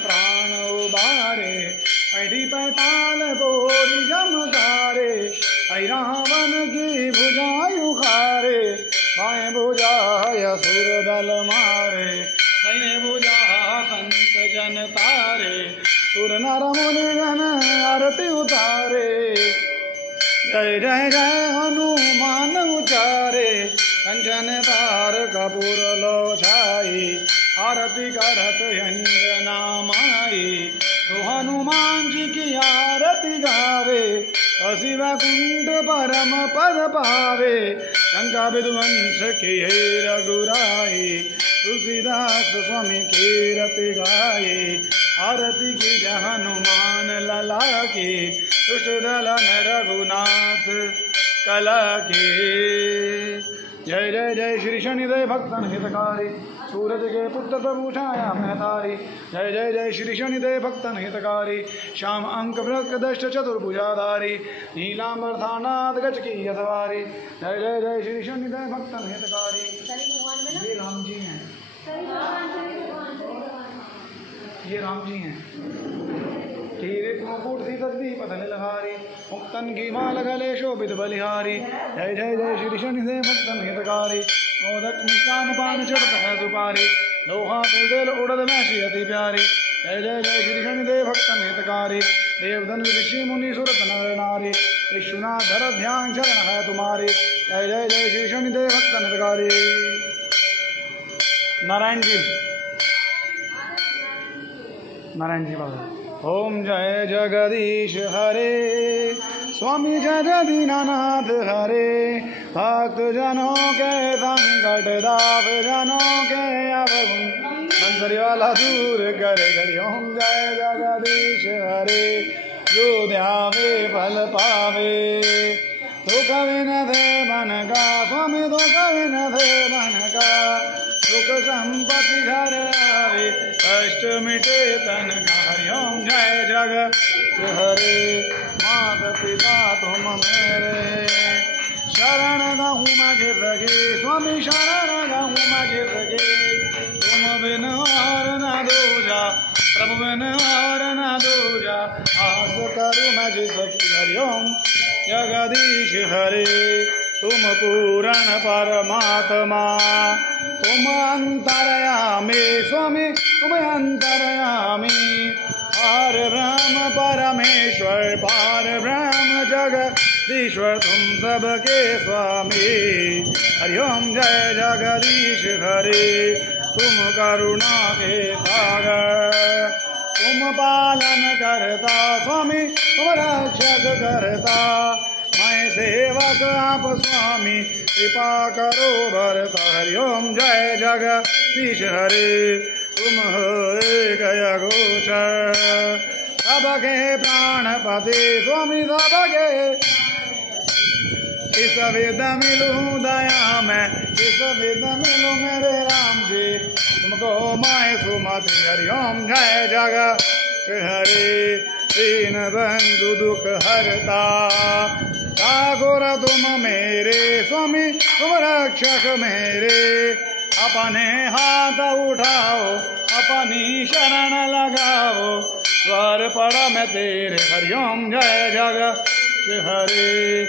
प्राण उबारे ऐडी पैताल गोरी जमकारे ऐ रावण की भुजाएं उखारे बाएं भुजाय असुर दल मारे दाहिने भुजा संत जन तारे सुर नर मुनि जन आरती उतारे जय जय जय हनुमान उचारे कंचन तार कपूर लो छाई आरती करत अंजना माई तो हनुमान जी की आरती गावे असी वैकुंठ परम पद पावे शंका विध्वंस की रघुराई तुलसीदास स्वामी की रति गाये आरती की हनुमान लला की दुष्ट दलन रघुनाथ कला की। जय जय जय श्री शनिदेव भक्तन हितकारी सूरज के पुत्र प्रभु छाया में तारी जय जय जय श्री शनिदेव भक्तन हितकारी श्याम अंक वृक दष्ट चतुर्भुजाधारी नीलांबर थानाथ गज की यथवारी जय जय जय श्री शनिदेव भक्तन हितकारी। ये राम जी हैं, ये राम जी हैं। किरीट मुकुट सी तस्बीह पतन लहारी मुक्तन की माल गले शोभित बलिहारी जय जय जय श्री शनिदेव भक्तन हितकारी मोदक मिष्टान पान चढ़त है सुपारी लोहा तिल उड़द मैसी अति प्यारी जय जय जय श्री शनिदेव भक्तन हितकारी देवधन ऋषि मुनि सुरत नर नारी विश्वनाथ धर ध्यान शरण है तुम्हारी जय जय जय श्री शनिदेव भक्तन हितकारी। नारायण जी, नारायण जी बाबा। ओम जय जगदीश हरे स्वामी जय दीनानाथ हरे भक्त जनों के संकट दाप जनों के अवगुण मंत्री वाला दूर करे हरि ओम जय जगदीश हरे जो ध्यावे फल पावे दुख विन थे मन का स्वामी दुख विन थे मन का सुख संपत्ति घर आवे कष्ट मिटे तन का हरि ओम जय जग हरे माता पिता तुम मेरे शरण गहूँ मगे सके स्वामी शरण गहूँ मगे सके तुम बिन और न दूजा प्रभु बिन और न दूजा आस करूँ मैं सखी हरि ओम जगदीश हरे तुम पूरण परमात्मा तुम अंतरयामी स्वामी तुम अंतरयामी पार ब्रह्म परमेश्वर पार ब्रह्म जगदीश्वर तुम सबके स्वामी हरि ओम जय जगदीश हरे तुम करुणा के सागर तुम पालन करता स्वामी तुम रक्षक करता मैं सेवक आप स्वामी कृपा करो भरता हरि ओम जय जगदीश हरे तुम गया गोचर सबके प्राणपति स्वामी सबके इस विद मिलूं दया में इस विद मिलूं मेरे राम जी तुमको मैं सुमति हरि ओम जय जग हरे दीन बंधु दुख हरता ठाकुर तुम मेरे स्वामी तुम रक्षक मेरे अपने हाथ उठाओ अपनी शरण लगाओ स्वर पड़ा मैं तेरे हरि ओम जय जग हरे।